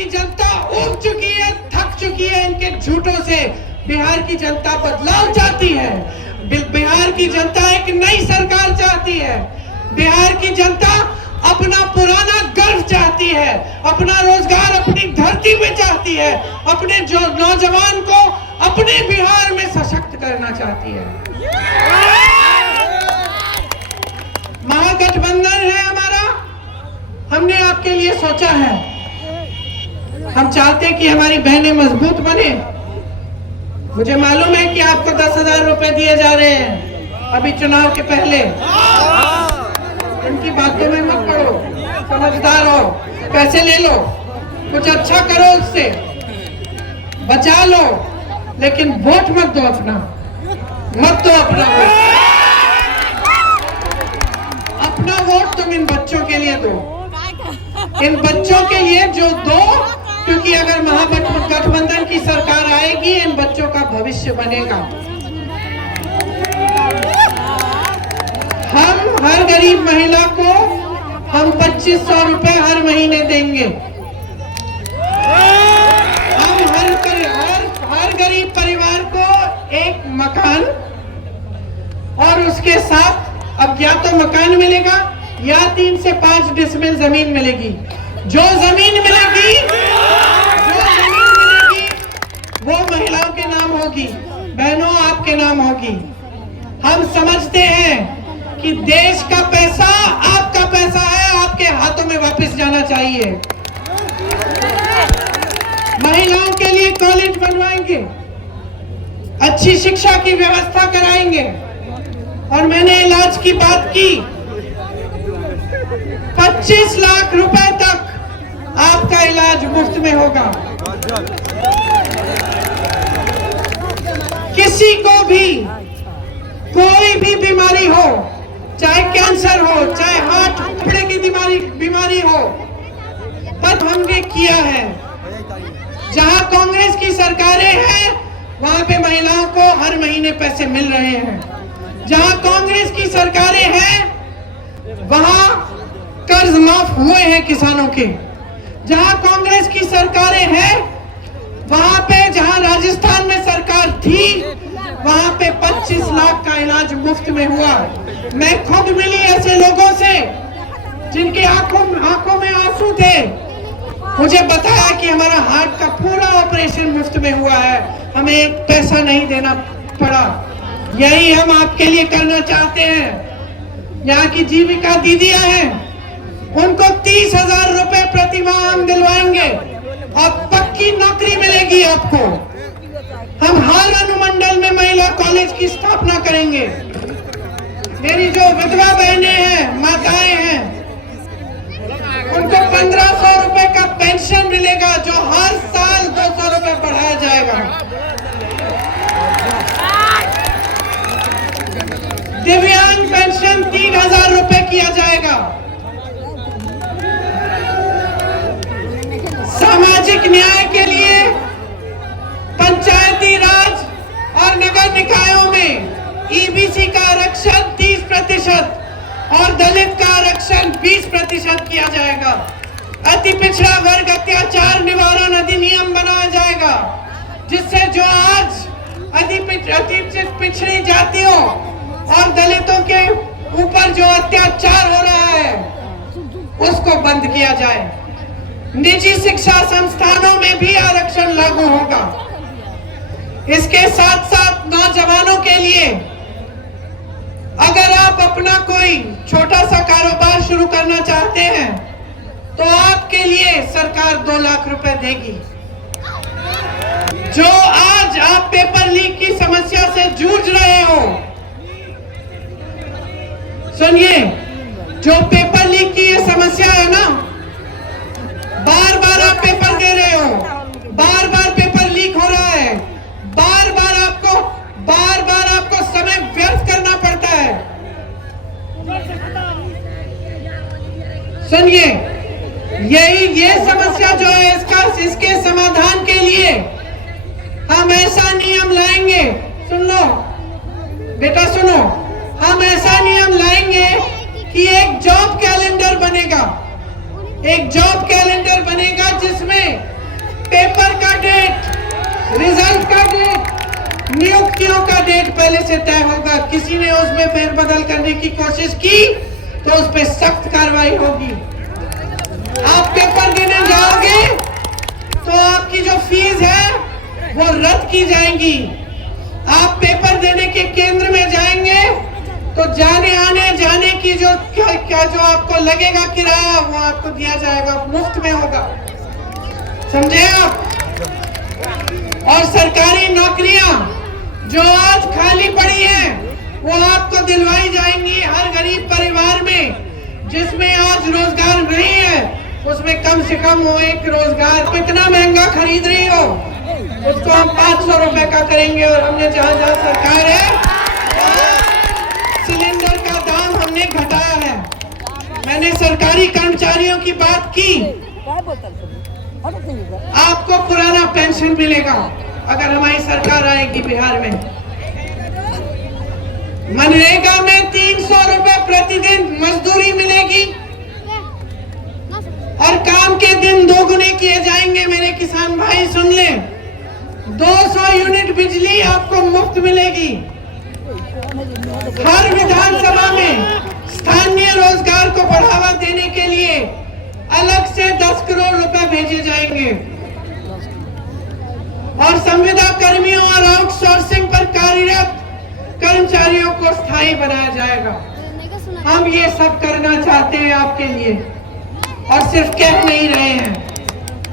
की जनता ऊब चुकी है, थक चुकी है इनके झूठों से। बिहार की जनता बदलाव चाहती है, बिहार की जनता एक नई सरकार चाहती है, बिहार की जनता अपना पुराना गर्व चाहती है, अपना रोजगार अपनी धरती में चाहती है, अपने जो नौजवान को अपने बिहार में सशक्त करना चाहती है। महागठबंधन है हमारा, हमने आपके लिए सोचा है। हम चाहते हैं कि हमारी बहनें मजबूत बने। मुझे मालूम है कि आपको 10,000 रुपए दिए जा रहे हैं अभी चुनाव के पहले। इनकी बातों में मत पड़ो, समझदार हो, पैसे ले लो, कुछ अच्छा करो, उससे बचा लो, लेकिन वोट मत दो अपना, मत दो अपना वोट। अपना वोट तुम इन बच्चों के लिए दो, इन बच्चों के लिए जो दो, क्योंकि अगर महागठबंधन की सरकार आएगी इन बच्चों का भविष्य बनेगा। हम हर गरीब महिला को हम 2500 रुपए हर महीने देंगे। हम हर गरीब परिवार को एक मकान और उसके साथ अब या तो मकान मिलेगा या 3 से 5 डिसमिल जमीन मिलेगी। जो जमीन मिलेगी वो महिलाओं के नाम होगी, बहनों आपके नाम होगी। हम समझते हैं कि देश का पैसा आपका पैसा है, आपके हाथों में वापस जाना चाहिए। महिलाओं के लिए कॉलेज बनवाएंगे, अच्छी शिक्षा की व्यवस्था कराएंगे, और मैंने इलाज की बात की। 25 लाख रुपए तक आपका इलाज मुफ्त में होगा। किसी को भी कोई भी बीमारी हो, चाहे कैंसर हो, चाहे हार्ट फेफड़े की बीमारी हो, पर हमने किया है। जहां कांग्रेस की सरकारें हैं वहां पे महिलाओं को हर महीने पैसे मिल रहे हैं। जहां कांग्रेस की सरकारें हैं वहां कर्ज माफ हुए हैं किसानों के। जहां कांग्रेस की सरकारें हैं वहां पे, जहां राजस्थान में सरकार थी वहां पे 25 लाख का इलाज मुफ्त में हुआ। मैं खुद मिली ऐसे लोगों से जिनके आंखों में आंसू थे। मुझे बताया कि हमारा हार्ट का पूरा ऑपरेशन मुफ्त में हुआ है, हमें एक पैसा नहीं देना पड़ा। यही हम आपके लिए करना चाहते हैं। यहाँ की जीविका दीदियां हैं, उनको 30,000 रुपए प्रति माह हम दिलवाएंगे और पक्की नौकरी मिलेगी आपको। हम हर अनुमंडल में महिला कॉलेज की स्थापना करेंगे। मेरी जो विधवा बहनें हैं, माताएं हैं, उनको 1500 रुपए का पेंशन मिलेगा, जो हर साल 200 रुपए बढ़ाया जाएगा। दिव्यांग पेंशन 3,000 रुपए किया जाएगा। सामाजिक न्याय के लिए पंचायती राज और नगर निकायों में ईबीसी का आरक्षण 30% और दलित का आरक्षण 20% किया जाएगा। अति पिछड़ा वर्ग अत्याचार निवारण अधिनियम बनाया जाएगा, जिससे जो आज अति पिछड़ी जातियों और दलितों के ऊपर जो अत्याचार हो रहा है उसको बंद किया जाए। निजी शिक्षा संस्थानों में भी आरक्षण लागू होगा। इसके साथ साथ नौजवानों के लिए अगर आप अपना कोई छोटा सा कारोबार शुरू करना चाहते हैं तो आपके लिए सरकार 2 लाख रुपए देगी। जो आज आप पेपर लीक की समस्या से जूझ रहे हो, सुनिए, जो पेपर लीक की ये समस्या है ना, बार बार आप पेपर दे रहे हो, बार बार पेपर लीक हो रहा है, बार बार आपको समय व्यर्थ करना पड़ता है। सुनिए, ये समस्या जो है इसके समाधान के लिए हम ऐसा नियम लाएंगे। सुन लो बेटा, सुनो, हम ऐसा नियम लाएंगे कि एक जॉब कैलेंडर बनेगा जिसमें से तय होगा। किसी ने उसमें फेरबदल करने की कोशिश की तो उस पर सख्त कार्रवाई होगी। आप पेपर देने जाओगे तो आपकी जो फीस है वो रद्द की जाएंगी। आप पेपर देने के केंद्र में जाएंगे तो जाने आने जाने की जो क्या जो आपको लगेगा किराया वो आपको दिया जाएगा, मुफ्त में होगा, समझे आप। और सरकारी नौकरियां जो आज खाली पड़ी हैं वो आपको दिलवाई जाएंगी। हर गरीब परिवार में जिसमें आज रोजगार नहीं है उसमें कम से कम वो एक रोजगार। इतना महंगा खरीद रही हो उसको हम 500 रुपए का करेंगे। और हमने जहां जहां सरकार है सिलेंडर का दाम हमने घटाया है। मैंने सरकारी कर्मचारियों की बात की, आपको पुराना पेंशन मिलेगा अगर हमारी सरकार आएगी बिहार में। मनरेगा में 300 रुपए प्रतिदिन मजदूरी मिलेगी और काम के दिन दोगुने किए जाएंगे। मेरे किसान भाई सुन लें, 200 यूनिट बिजली आपको मुफ्त मिलेगी। हर विधानसभा में स्थानीय रोजगार को बढ़ावा देने के लिए अलग से 10 करोड़ रुपए भेजे जाएंगे और संविदा कर्मियों और आउटसोर्सिंग पर कार्यरत कर्मचारियों को स्थायी बनाया जाएगा। हम ये सब करना चाहते हैं आपके लिए और सिर्फ कह नहीं रहे हैं।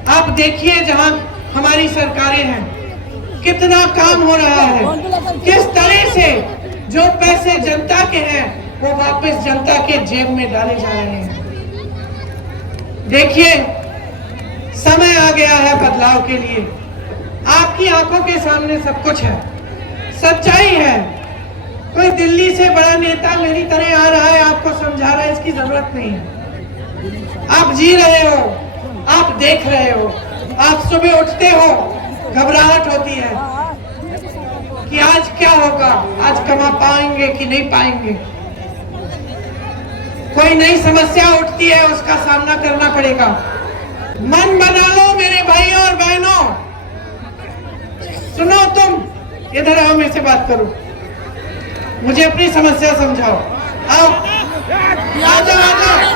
आप देखिए जहां हमारी सरकारें हैं कितना काम हो रहा है, किस तरह से जो पैसे जनता के हैं वो वापस जनता के जेब में डाले जा रहे हैं। देखिए समय आ गया है बदलाव के लिए। आपकी आंखों के सामने सब कुछ है, सच्चाई है। कोई दिल्ली से बड़ा नेता मेरी तरह आ रहा है आपको समझा रहा है, इसकी जरूरत नहीं है। आप जी रहे हो, आप देख रहे हो। आप सुबह उठते हो घबराहट होती है कि आज क्या होगा, आज कमा पाएंगे कि नहीं पाएंगे। कोई नई समस्या उठती है उसका सामना करना पड़ेगा। मन बना लो मेरे भाइयों और बहनों। सुनो, तुम इधर आओ, मेरे से बात करो, मुझे अपनी समस्या समझाओ। आओ, आ जाओ, आ जाओ।